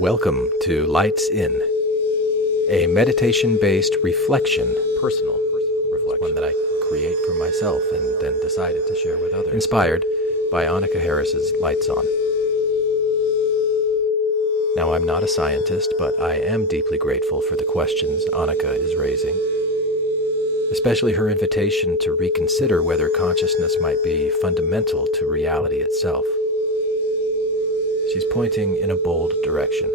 Welcome to Lights In, a meditation-based reflection, personal reflection, one that I create for myself and then decided to share with others, inspired by Annaka Harris's Lights On. Now, I'm not a scientist, but I am deeply grateful for the questions Annaka is raising, especially her invitation to reconsider whether consciousness might be fundamental to reality itself. She's pointing in a bold direction,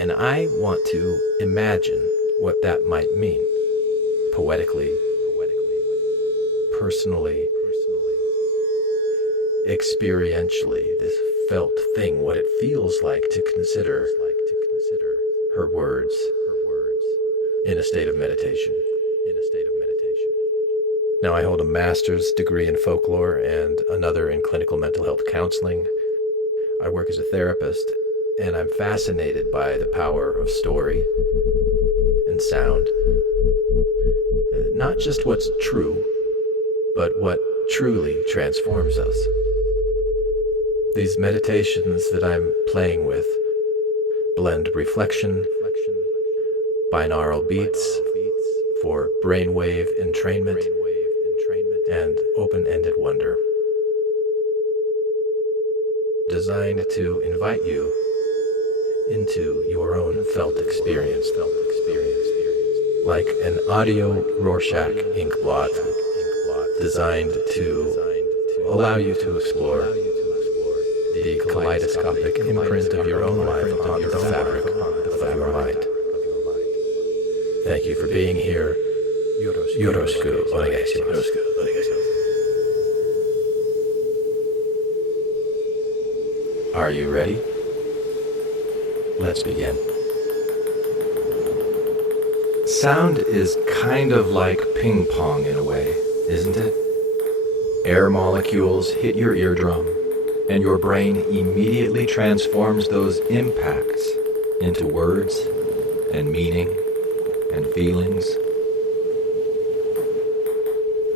and I want to imagine what that might mean, poetically, personally, experientially, this felt thing, what it feels like to consider her words in a state of meditation. Now, I hold a master's degree in folklore and another in clinical mental health counseling. I work as a therapist, and I'm fascinated by the power of story and sound. Not just what's true, but what truly transforms us. These meditations that I'm playing with blend reflection, binaural beats for brainwave entrainment, and open-ended wonder, designed to invite you into your own felt experience, like an audio Rorschach ink blot designed to allow you to explore the kaleidoscopic imprint of your own life on the fabric of your mind. Thank you for being here. Yoroshiku onegai shimasu. Are you ready? Let's begin. Sound is kind of like ping pong in a way, isn't it? Air molecules hit your eardrum, and your brain immediately transforms those impacts into words and meaning and feelings.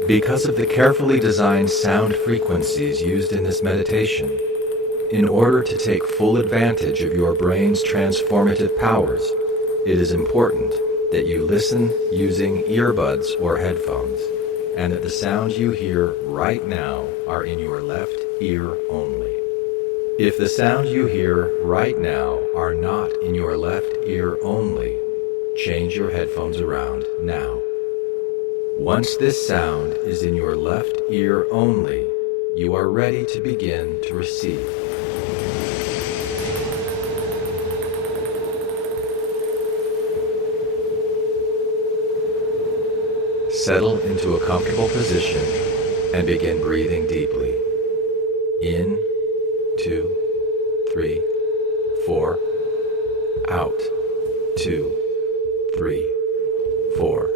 Because of the carefully designed sound frequencies used in this meditation, in order to take full advantage of your brain's transformative powers, it is important that you listen using earbuds or headphones, and that the sounds you hear right now are in your left ear only. If the sounds you hear right now are not in your left ear only, change your headphones around now. Once this sound is in your left ear only, you are ready to begin to receive. Settle into a comfortable position and begin breathing deeply. In, 2, 3, 4. Out, 2, 3, 4.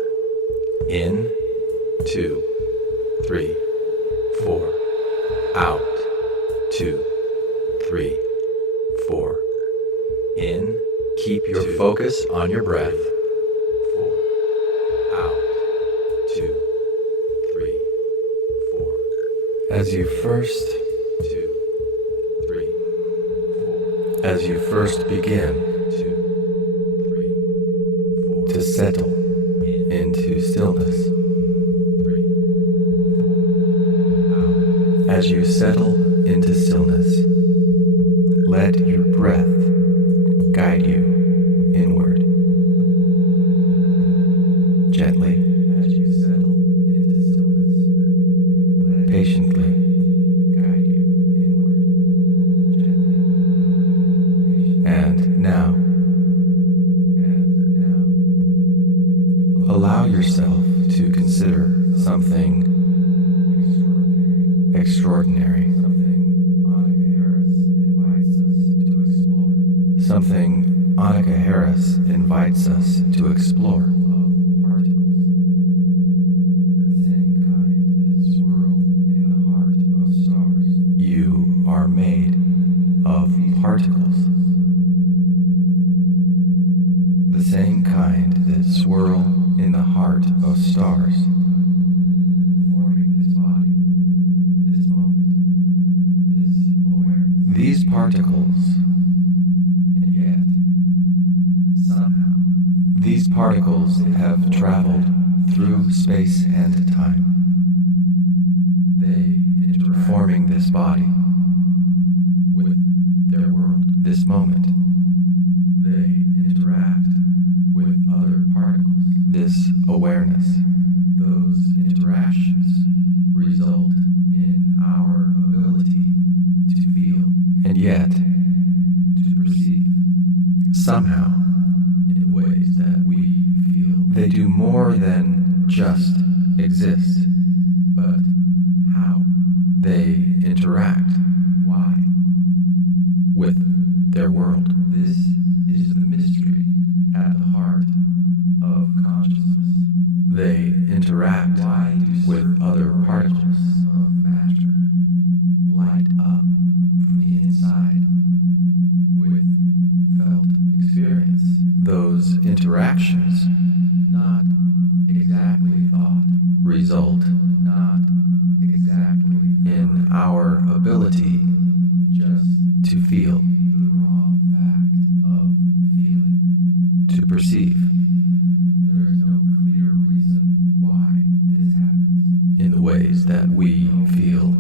In, 2, 3, 4. Out, 2, 3, 4. In, keep your focus on your breath. 4. Out, 2, 3, 4. As you first begin to settle into stillness. As you settle into stillness, let your breath guide you inward. Gently, as you settle into stillness, patiently guide you inward. Gently, and now, allow yourself to consider something extraordinary. Something Annaka Harris invites us to explore. Particles, the same kind that swirl in the heart of stars. You are made of particles. The same kind that swirl in the heart of stars. Forming this body, this moment, this awareness. These particles, and yet Somehow, these particles have traveled through space and time. They forming this body with their world, this moment. They interact with other particles, this awareness. Those interactions result in our ability to feel, and yet to perceive. Somehow, in ways that we feel, they do more than just exist, but how they interact, why, with their world. This is the mystery at the heart of consciousness. They interact with other particles of matter, light up from the inside with felt experience. Those interactions, not exactly thought, result not exactly in our ability just to feel, the raw fact of feeling, to perceive. There is no clear reason why this happens in the ways that we feel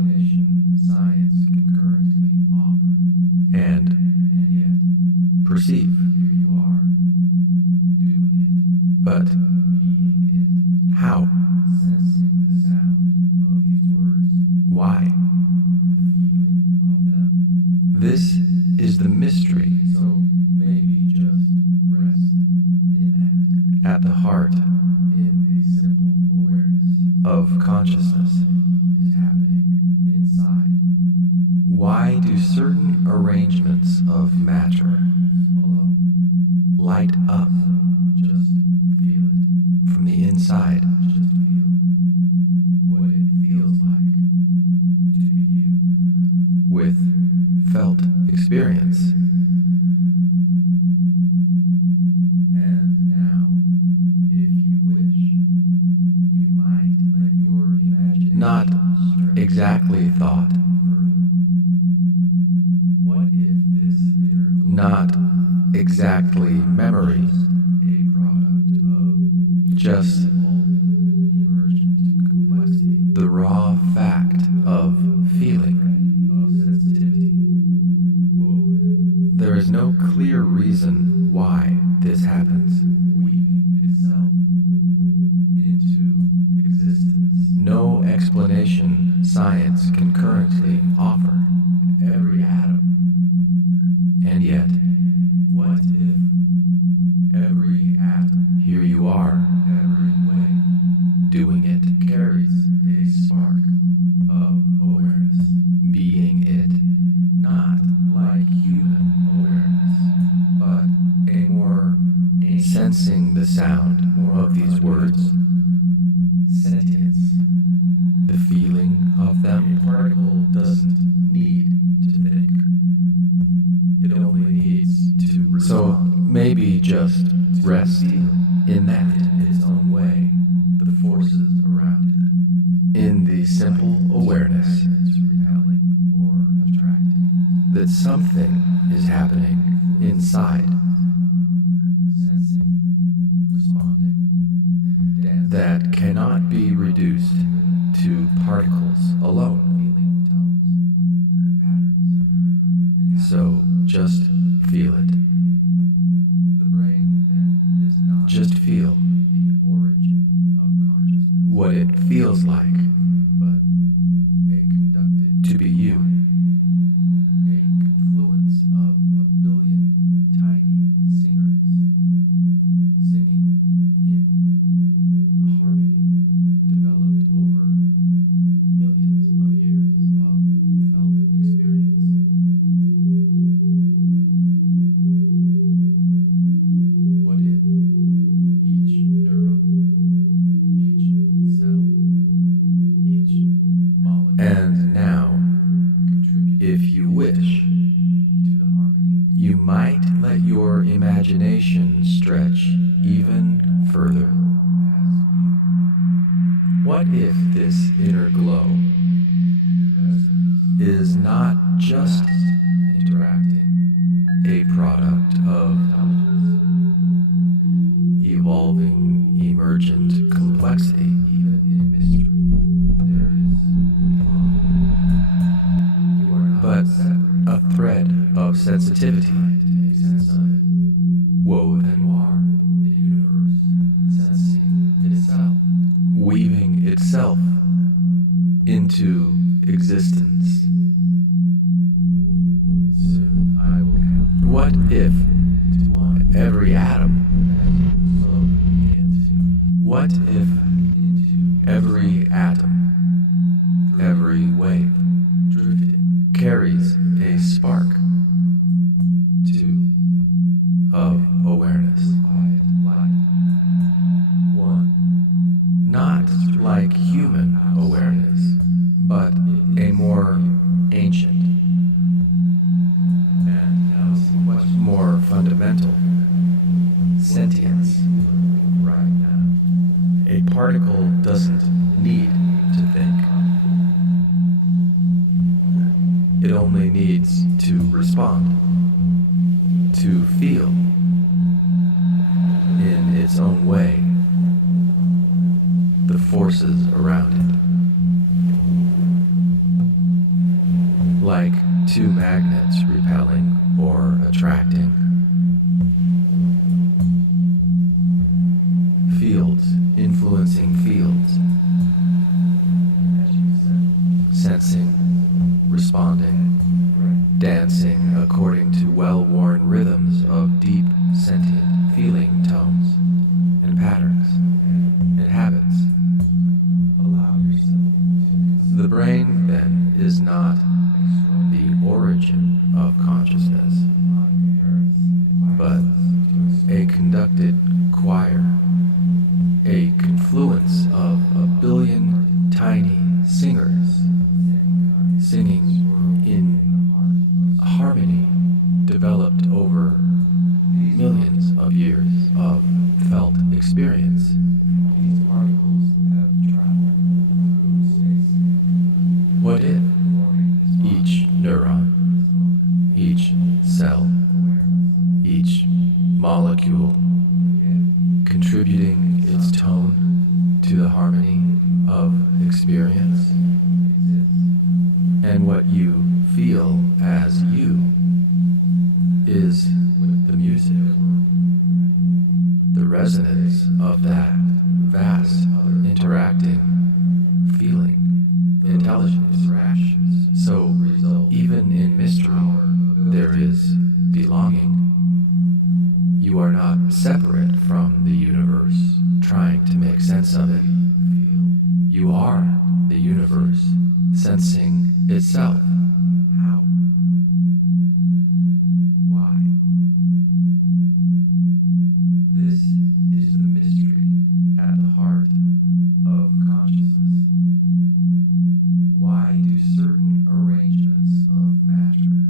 science can currently offer, and yet perceive. Here you are, doing it, but being it. How? Sensing the sound of these words. Why? The feeling of them. This is the mystery, so maybe just rest in that. At the heart, in the simple awareness of consciousness, is happening inside. Why do certain arrangements of matter light up? Just feel it from the inside. Just feel what it feels like to be you with felt experience. And now, if you wish, you might let your imagination not exactly thought. What if this not exactly memory, a product of just emergent complexity, the raw fact of feeling, of sensitivity, woven. There is no clear reason why this happens, weaving itself into existence. No explanation science can currently offer. Every atom. And yet, what if every atom, here you are, every way, doing it, carries a spark of awareness, being it, not like human awareness, but a more sensing the sound of these words, sentience, the feeling of them. A particle doesn't need to think. It only needs to respond. So maybe just rest in that in its own way, the forces around it, in the simple awareness repelling or attracting, that something is happening inside, sensing, responding, that cannot be reduced to particles alone. So just feel it. The brain then is not just feel the origin of consciousness, what it feels like, but a conducted to be you, a confluence of a billion tiny singers singing in a harmony developed over millions of years of felt experience. What if each neuron, each cell, each molecule, and now, if you wish, to the harmony, you might let your imagination stretch even further. What if this inner glow is not just interacting, a product of intelligence, evolving, emergent complexity. Even in mystery, there is but a thread of sensitivity woven the universe, sensing itself, weaving itself into existence. Soon I will count. What if every atom? What if every atom, every wave, carries a spark of awareness? One, not like human awareness, but a more ancient and much more fundamental sentience. Right now, a particle doesn't need to think. It only needs to respond, to feel in its own way the forces around it, like two magnets repelling or attracting, fields influencing fields, sensing, responding, dancing according to well-worn rhythms of deep, sentient feeling tones and patterns and habits. The brain, then, is not the origin of consciousness, but a conducted choir, a confluence of a billion tiny singers singing in harmony developed over millions of years of felt experience. What if each neuron, each cell, each molecule contributing its tone to the harmony of experience, and what you feel as you is the music, the resonance of that vast, interacting, feeling, intelligence. So, even in mystery, there is belonging. You are not separate from the universe, trying to make sense of it. You are the universe, sensing itself. How? Why? This is the mystery at the heart of consciousness. Why do certain arrangements of matter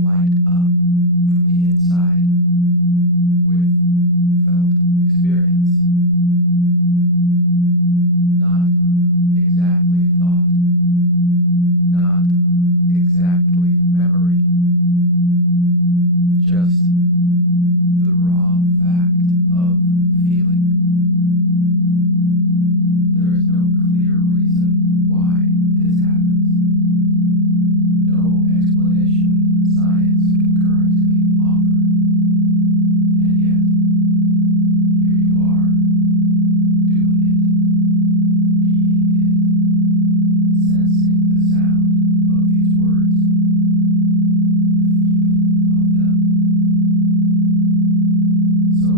light up from the inside with felt experience? Not exactly thought, not exactly memory, just the raw fact of feeling. There is no clear reason why this happens. No explanation science can currently offer. And yet, here you are, doing it, being it, sensing the sound of these words, the feeling of them. So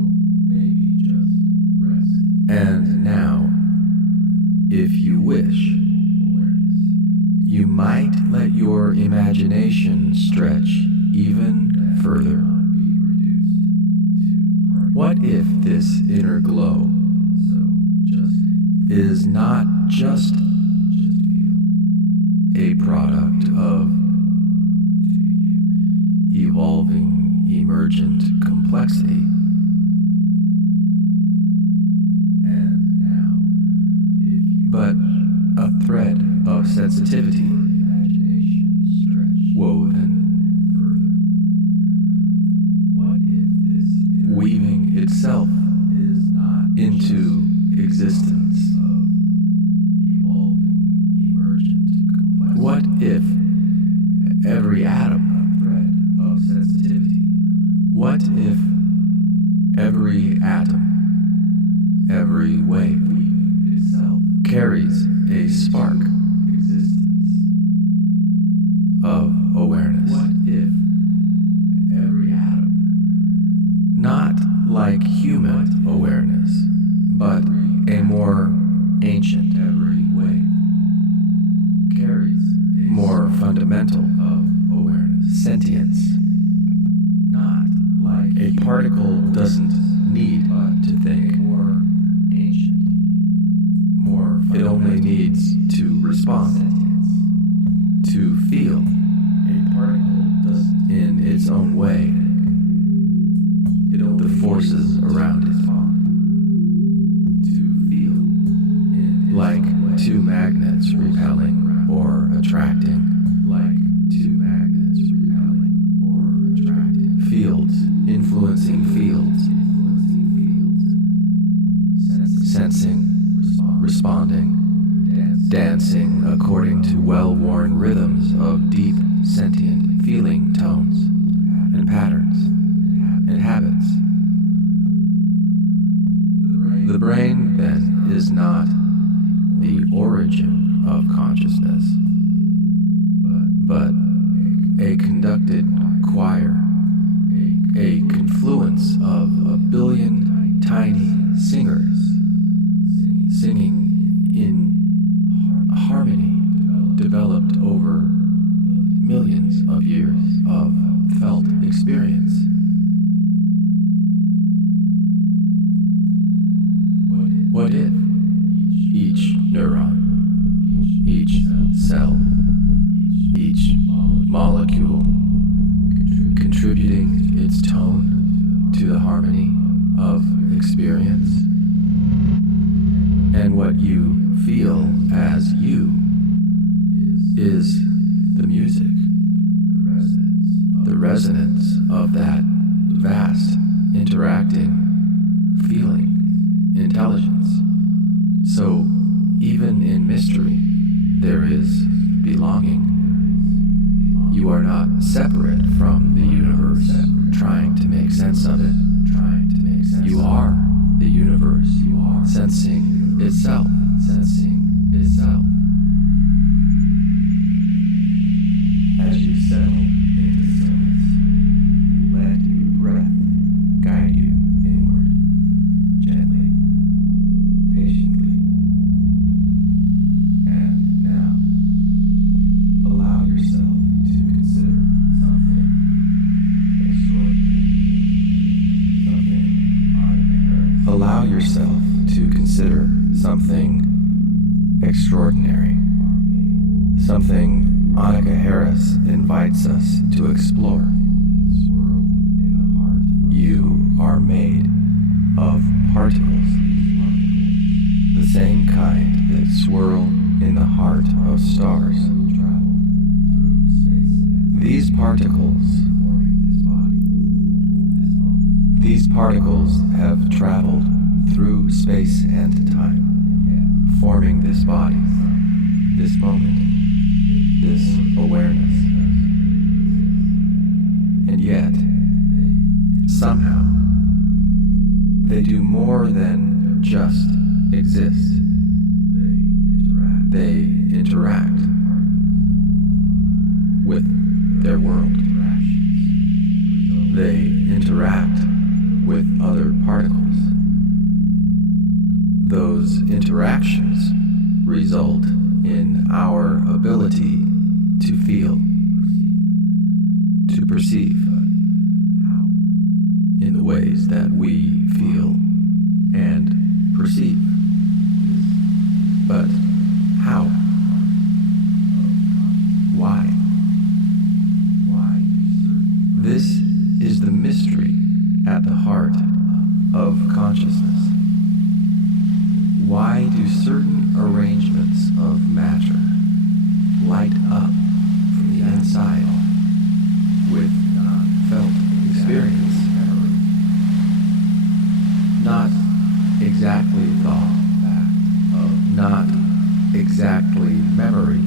maybe just rest. And now, if you wish, you might let your imagination stretch even further. What if this inner glow is not just a product of evolving, emergent complexity? And now, but a thread of sensitivity woven further. What if this weaving itself is into existence. What if every atom of sensitivity? What if every atom, every wave itself carries a spark of awareness? What if every atom, not like human awareness, but a more ancient, every wave carries more fundamental of awareness, sentience? Not like a particle doesn't need to think. More ancient, more fundamental. It only needs to respond, to feel. A particle doesn't in its own way. The forces around it. To feel like two magnets repelling or attracting. Like two magnets repelling or attracting. Fields influencing fields. Sensing, responding, dancing according to well-worn rhythms of deep, sentient feeling tones and patterns and habits. The brain, then, is not the origin of consciousness, but a conducted choir, a confluence of a billion tiny singers singing in harmony developed over millions of years of felt experience. What if each neuron, each cell, each molecule contributing its tone to the harmony of experience? And what you feel as you is the music, the resonance of that vast, interacting, feeling intelligence. So, even in mystery, there is belonging. You are not separate from the universe, trying to make sense of it. You are the universe, sensing itself. As you settle into stillness, let your breath guide you inward, gently, patiently. And now, allow yourself to consider something extraordinary. Allow yourself to consider something extraordinary. Something Annaka Harris invites us to explore. You are made of particles, the same kind that swirl in the heart of stars. These particles have traveled through space and time, forming this body, this moment, this awareness. And yet, somehow, they do more than just exist. They interact with their world. They interact with other particles. Those interactions result in our ability to feel, to perceive, in the ways that we feel and perceive. But how? Why? This is the mystery at the heart of consciousness. Why do certain arrangements of matter light up from the inside with felt experience? Not exactly exactly memory.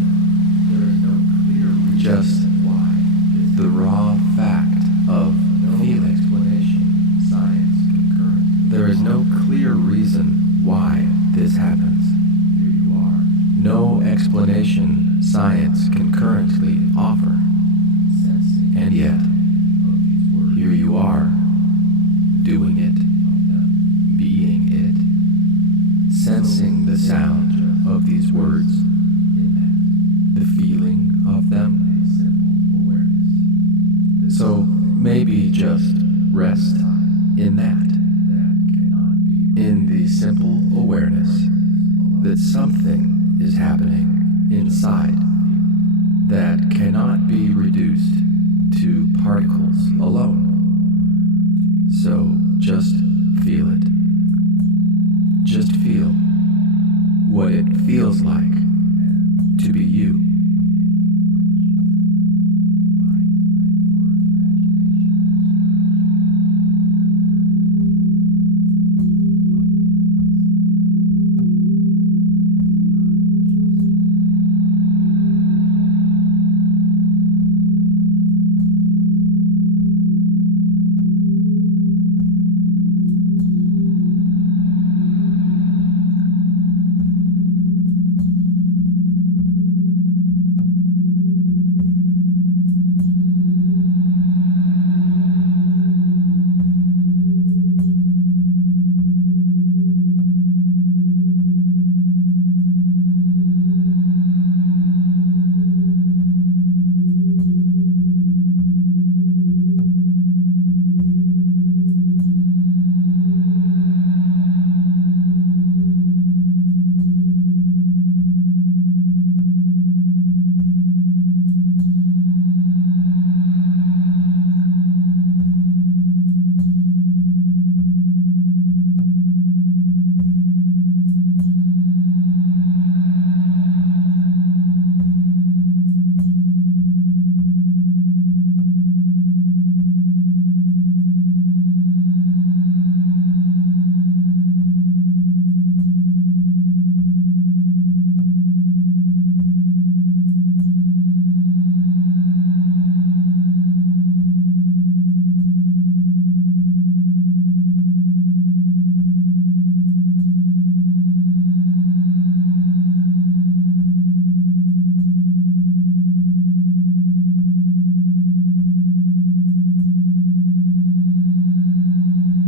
There is no clear reason just why. The raw fact of feeling. Explanation, science, concurrent. There is no clear reason why this happens. Here you are. No explanation science can currently offer. And yet, here you are, doing it, being it, sensing the sound of these words, the feeling of them. So maybe just rest in that, in the simple awareness that something is happening inside that cannot be reduced to particles alone. So just feel it. Just feel what it feels like to be you.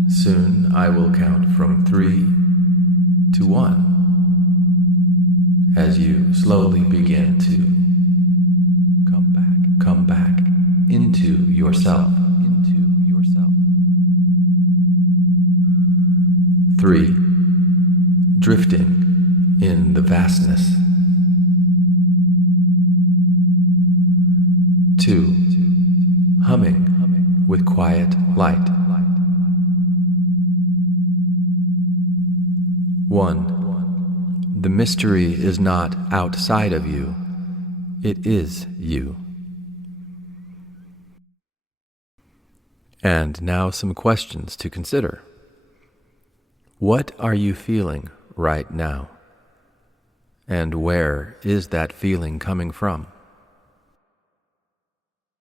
Soon I will count from 3 to 1 as you slowly begin to come back into yourself. 3, drifting in the vastness. 2, humming with quiet light. 1, the mystery is not outside of you, it is you. And now some questions to consider. What are you feeling right now? And where is that feeling coming from?